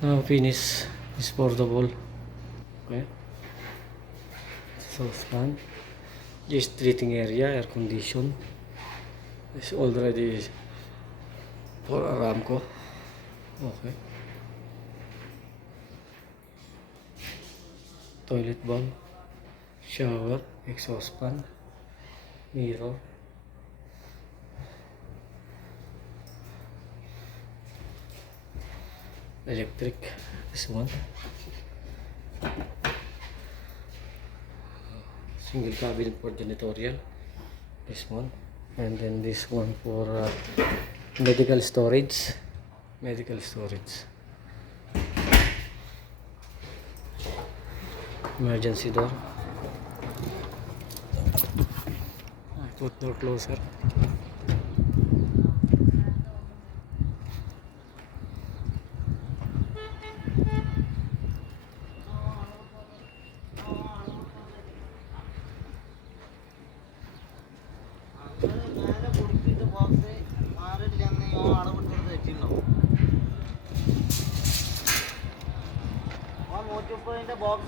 Now finish is portable. Okay. Saucepan. This treating area, air condition. It's already for Aramco. Okay. Toilet bowl. Shower. Exhaust fan. Mirror. Electric. This one. Single cabinet for janitorial. This one. And then this one for medical storage. Medical storage. Emergency door. I put door closer. box